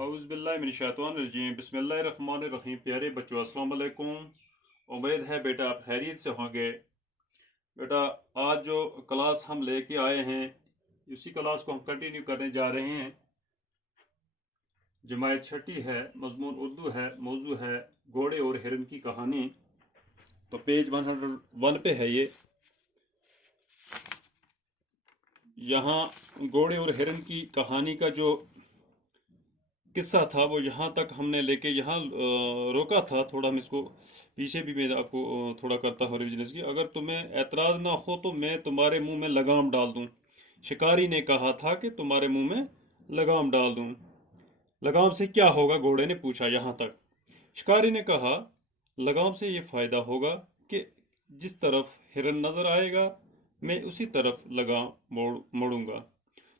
औज़ बिल्लाहि मिनश शैतानिर रजीम बिस्मिल्लाहिर रहमानिर रहीम। प्यारे बच्चों, अस्सलाम वालेकुम। उम्मीद है बेटा आप खैरियत से होंगे। बेटा आज जो क्लास हम लेके आए हैं उसी क्लास को हम कंटिन्यू करने जा रहे हैं। जमायत छठी है, मजमून उर्दू है, मौजू है घोड़े और हिरन की कहानी। तो पेज 101 पे है ये। यहाँ घोड़े और हिरन की कहानी का जो किस्सा था वो यहाँ तक हमने लेके यहाँ रोका था। थोड़ा हम इसको पीछे भी मैं आपको थोड़ा करता हूँ रिविजन की। अगर तुम्हें एतराज़ ना हो तो मैं तुम्हारे मुंह में लगाम डाल दूं। शिकारी ने कहा था कि तुम्हारे मुंह में लगाम डाल दूं। लगाम से क्या होगा, घोड़े ने पूछा। यहाँ तक शिकारी ने कहा लगाम से ये फ़ायदा होगा कि जिस तरफ हिरन नज़र आएगा मैं उसी तरफ लगाम मोड़ूंगा,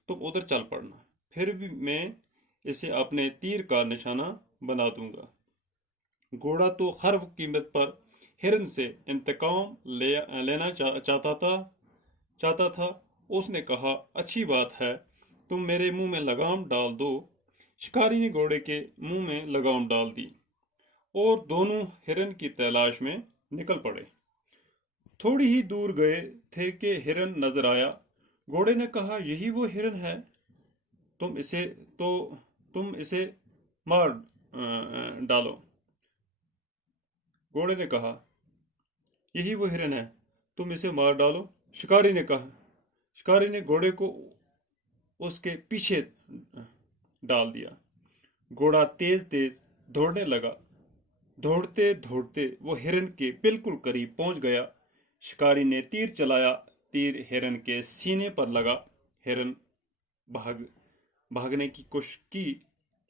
तुम उधर चल पड़ना, फिर भी मैं इसे अपने तीर का निशाना बना दूंगा। घोड़ा तो खर्व कीमत पर हिरन से इंतकाम लेना चाहता था। उसने कहा अच्छी बात है, तुम मेरे मुंह में लगाम डाल दो। शिकारी ने घोड़े के मुंह में लगाम डाल दी और दोनों हिरन की तलाश में निकल पड़े। थोड़ी ही दूर गए थे कि हिरन नजर आया। घोड़े ने कहा यही वो हिरन है, तुम इसे मार डालो। घोड़े ने कहा यही वो हिरन है, तुम इसे मार डालो। शिकारी ने घोड़े को उसके पीछे डाल दिया। घोड़ा तेज तेज दौड़ने लगा। दौड़ते दौड़ते वो हिरन के बिल्कुल करीब पहुंच गया। शिकारी ने तीर चलाया। तीर हिरन के सीने पर लगा। हिरन भागने की कोशिश की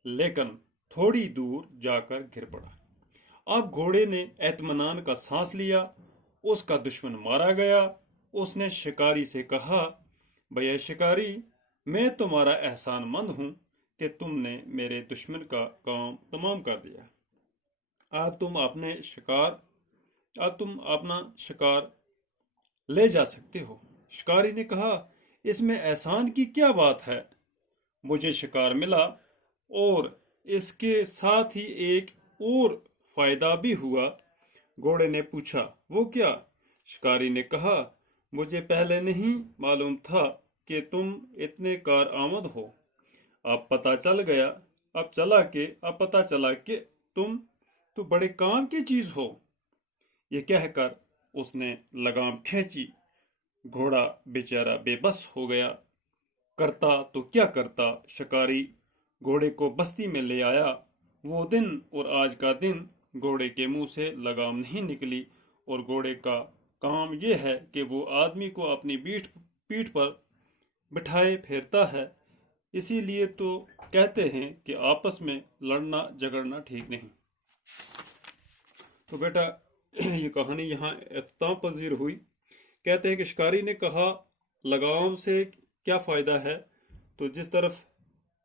लेकिन थोड़ी दूर जाकर गिर पड़ा। अब घोड़े ने एतमानान का सांस लिया। उसका दुश्मन मारा गया। उसने शिकारी से कहा भैया शिकारी, मैं तुम्हारा एहसानमंद हूं कि तुमने मेरे दुश्मन का काम तमाम कर दिया। अब तुम अपना शिकार ले जा सकते हो। शिकारी ने कहा इसमें एहसान की क्या बात है, मुझे शिकार मिला और इसके साथ ही एक और फायदा भी हुआ। घोड़े ने पूछा वो क्या? शिकारी ने कहा मुझे पहले नहीं मालूम था कि तुम इतने कारआमद हो। अब पता चला कि तुम तो बड़े काम की चीज हो। ये कहकर उसने लगाम खींची। घोड़ा बेचारा बेबस हो गया। करता तो क्या करता। शिकारी घोड़े को बस्ती में ले आया। वो दिन और आज का दिन घोड़े के मुंह से लगाम नहीं निकली और घोड़े का काम यह है कि वो आदमी को अपनी पीठ पर बिठाए फिरता है। इसीलिए तो कहते हैं कि आपस में लड़ना झगड़ना ठीक नहीं। तो बेटा ये कहानी यहाँ इख्तिताम पजीर हुई। कहते हैं कि शिकारी ने कहा लगाम से क्या फ़ायदा है, तो जिस तरफ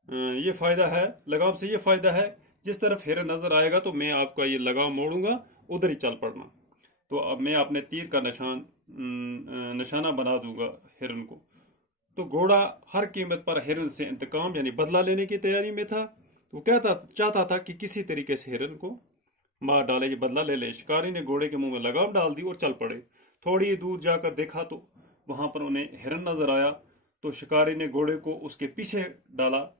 ये फ़ायदा है, लगाम से ये फ़ायदा है जिस तरफ हिरन नज़र आएगा तो मैं आपका ये लगाम मोड़ूंगा, उधर ही चल पड़ना। तो अब मैं अपने तीर का निशाना बना दूंगा हिरन को। तो घोड़ा हर कीमत पर हिरन से इंतकाम यानी बदला लेने की तैयारी में था। तो चाहता था कि किसी तरीके से हिरन को मार डाले, ये बदला ले ले। शिकारी ने घोड़े के मुंह में लगाम डाल दी और चल पड़े। थोड़ी दूर जाकर देखा तो वहां पर उन्हें हिरन नजर आया। तो शिकारी ने घोड़े को उसके पीछे डाला।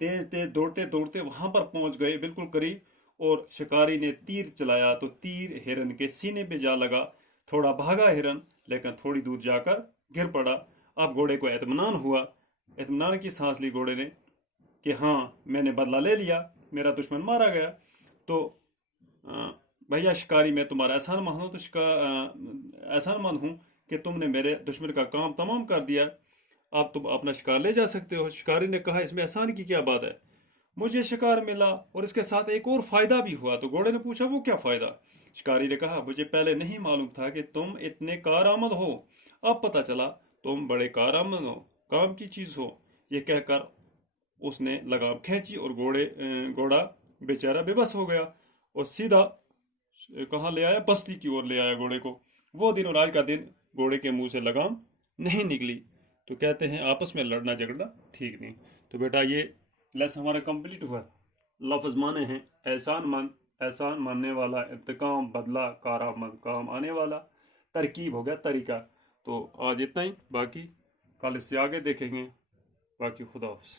तेज तेज दौड़ते दौड़ते वहां पर पहुंच गए बिल्कुल करीब, और शिकारी ने तीर चलाया तो तीर हिरन के सीने पे जा लगा। थोड़ा भागा हिरन लेकिन थोड़ी दूर जाकर गिर पड़ा। अब घोड़े को एतमानान हुआ। एतमानान की सांस ली घोड़े ने कि हाँ मैंने बदला ले लिया, मेरा दुश्मन मारा गया। तो भैया शिकारी, मैं तुम्हारा एहसानमंद हूँ कि तुमने मेरे दुश्मन का काम तमाम कर दिया। अब तुम अपना शिकार ले जा सकते हो। शिकारी ने कहा इसमें एहसान की क्या बात है, मुझे शिकार मिला और इसके साथ एक और फायदा भी हुआ। तो घोड़े ने पूछा वो क्या फायदा? शिकारी ने कहा मुझे पहले नहीं मालूम था कि तुम इतने कारआमद हो, अब पता चला तुम बड़े कारआमद हो, काम की चीज हो। ये कहकर उसने लगाम खींची और घोड़ा बेचारा बेबस हो गया और सीधा कहाँ ले आया, बस्ती की ओर ले आया घोड़े को। वो दिन और आज का दिन घोड़े के मुंह से लगाम नहीं निकली। तो कहते हैं आपस में लड़ना झगड़ना ठीक नहीं। तो बेटा ये لیس ہمارا کمپلیٹ ہوا. لفظ مانے ہیں احسان مند، احسان ماننے والا، انتقام بدلہ کارآمد، کام آنے والا. ترکیب ہو گیا طریقہ. تو آج اتنا ہی، باقی کل اس سے آگے دیکھیں گے. باقی خدا حافظ.